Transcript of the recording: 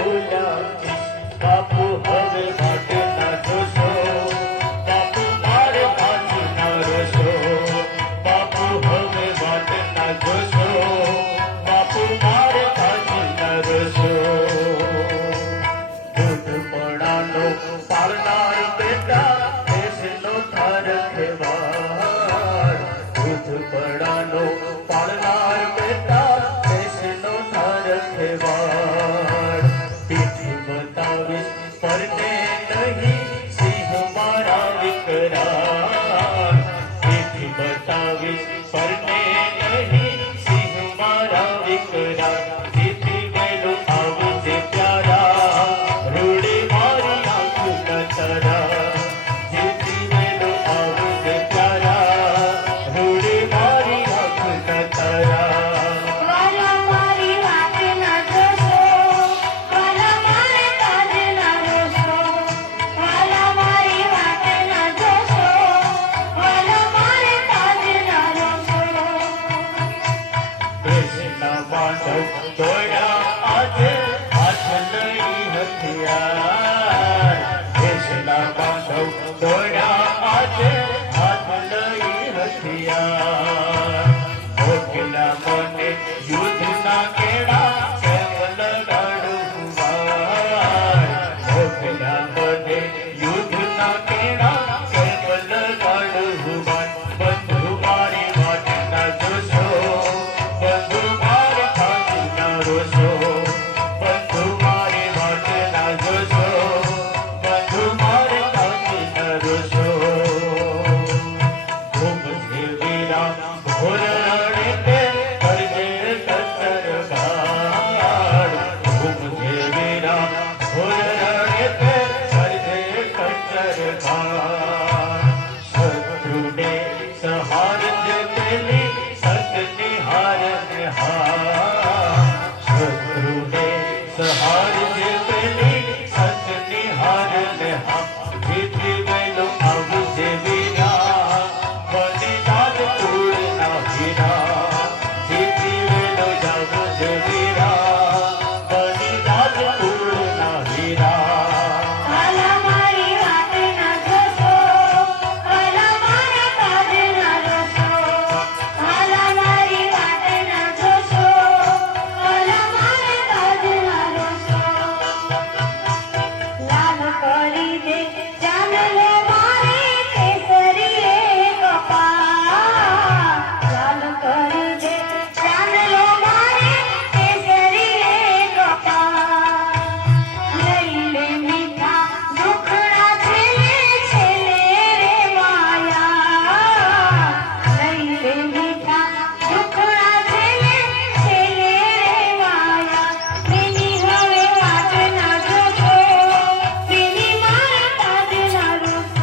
ભૂલાવી બાપુ હવે માટે ના જોશો બાપુ મારે પાછું ના રોશો બાપુ હવે માટે ના જોશો બાપુ મારે પાછું ના રોશો દૂધપણાનો પાળનાર બેટા દેશનો ધાર ખેવાર દૂધપણાનો પાળનાર બેટા દેશનો ધાર ખેવાર પીઠ બતાવીશ પરને નહીં સિંહ મારા વિકરાળ પીઠ બતાવીશ પરને નહીં સિંહ મારા વિકરાળ જીતી ગયેલું આવજે પ્યારા રૂડી મારી આંખ નચરા જીતી ગયેલું આવજે પ્યારા રૂડી મારી આંખ નચરા વાલા મારી વાત ના જોશો વાલા મારે તાજ ના રોશો વાલા મારી વાત ના જોશો વાલા મારે તાજ ના રોશો દેશના બાંધવ દોડ્યા આજે હાથ નહીં હથિયાર દેશના બાંધવ દોડ્યા આજે હાથ નહીં હથિયાર મોકલા મને યુદ્ધના કેળા કેમ લગાડું વાર મોકલા મને યુદ્ધના કેળા કેમ લગાડું વાર બંધુ મારી વાત ના જોશો બંધુ મારે ખાતું ના રોશો બંધુ મારી વાત ના જોશો બંધુ મારે ખાતું ના રોશો ઘૂમ છે વીરા ઘોર રણે તે કરજે કતર ઘાડ ઘૂમ છે વીરા ઘોર રણે તે કરજે કતર ઘાડ શત્રુને સહાર જે પેલી સતની હાર ને હાર શત્રુને સહાર જે પેલી સતની હાર ને હાર